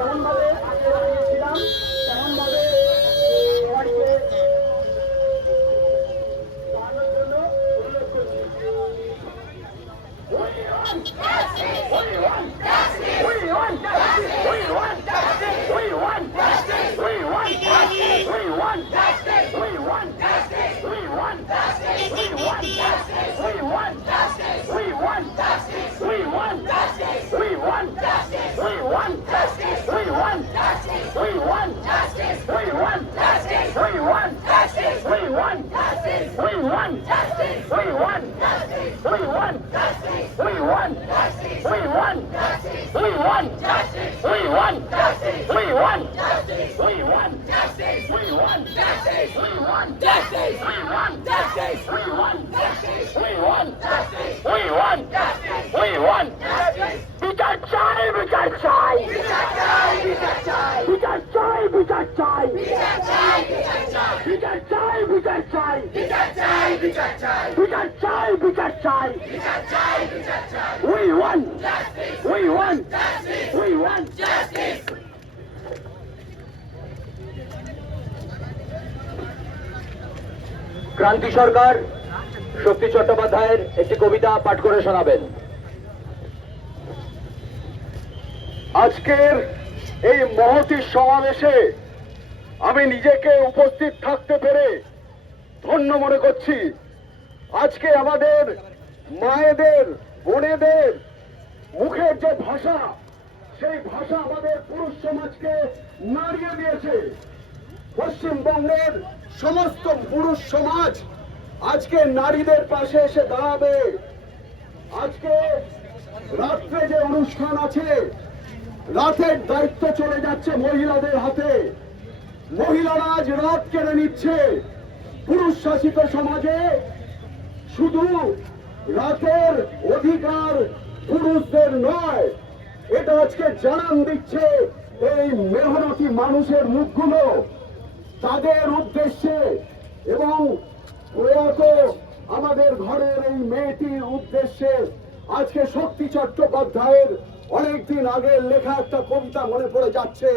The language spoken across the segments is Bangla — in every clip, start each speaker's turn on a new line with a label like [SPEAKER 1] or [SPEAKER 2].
[SPEAKER 1] যেমনভাবে আগের We want justice! We want justice! We want justice! We want justice! Justice. We won. Justice. We won. Justice. We won. We won. We won. We won. We won. We won. চাই বিচার চাই। বিচার চাই বিচার চাই। We want we want we want
[SPEAKER 2] ক্রান্তি সরকার শক্তি চট্টোপাধ্যায়ের একটি কবিতা পাঠ করে শোনাবেন।
[SPEAKER 3] আজকের এই মহতি সমাবেশে আমি নিজেকে উপস্থিত থাকতে পেরে ধন্য মনে করছি। আজকে আমাদের মায়েদের, বোনেদের মুখের যে ভাষা, সেই ভাষা আমাদের পুরুষ সমাজকে নাড়িয়ে দিয়েছে। পশ্চিমবঙ্গের সমস্ত পুরুষ সমাজ আজকে নারীদের পাশে এসে দাঁড়াবে। আজকে রাত্রে যে অনুষ্ঠান আছে, রাতের দায়িত্ব চলে যাচ্ছে মহিলাদের হাতে। মহিলারা আজ রাত কেড়ে নিচ্ছে। পুরুষ শাসিত সমাজে শুধু রাতের অধিকার পুরুষদের নয়, এটা আজকে জানান দিচ্ছে এই মেহনতি মানুষের মুখগুলো। তাদের উদ্দেশ্যে এবং প্রয়াত আমাদের ঘরের এই মেয়েটির উদ্দেশ্যে আজকে শক্তি চট্টোপাধ্যায়ের অনেকদিন আগে লেখা একটা কবিতা মনে পড়ে যাচ্ছে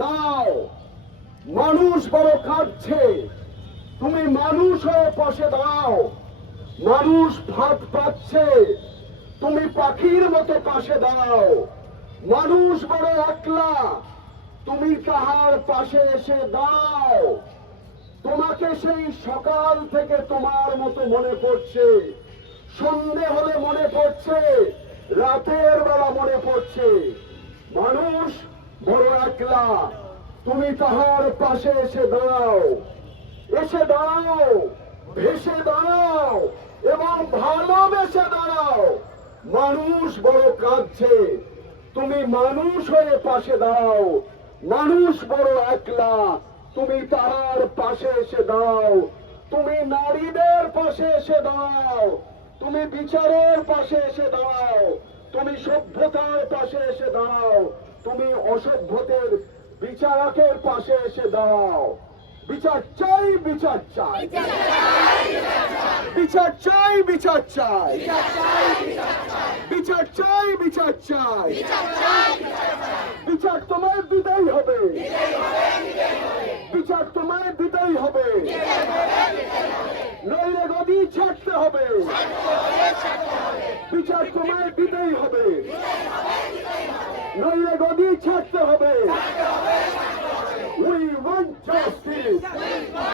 [SPEAKER 3] তাও মানুষ বড় কাঁদছে। তুমি মানুষ হয়ে পাশে দাও মানুষ ভাত পাচ্ছে, তুমি পাখির মতো পাশে দাও মানুষ বড় একলা, তুমি কাহার পাশে এসে দাও তোমাকে সেই সকাল থেকে তোমার মতো মনে পড়ছে। সন্ধে হলে মনে পড়ছে, রাতের বেলা মনে পড়ছে। মানুষ বড় একলা, তুমি তাহার পাশে এসে দাঁড়াও। এসে দাঁড়াও, ভেসে দাঁড়াও এবং ভালোবেসে দাঁড়াও। মানুষ বড় কাঁদছে, তুমি মানুষ হয়ে পাশে দাও মানুষ বড় একলা, তুমি তার পাশে এসে দাও তুমি নারীদের পাশে এসে দাও তুমি বিচারের পাশে এসে দাও তুমি সভ্যতার পাশে এসে দাও তুমি অসভ্যতের বিচারকের পাশে এসে দাও বিচার চাই বিচার চাই। বিচার চাই বিচার চাই। বিচার চাই বিচার চাই। বিচার তোমায় দিতেই হবে। বিচার তোমায় দিতেই হবে। নইলে গদি ছাড়তে হবে। বিচার তোমায় দিতেই হবে। নইলে গদি ছাড়তে want justice.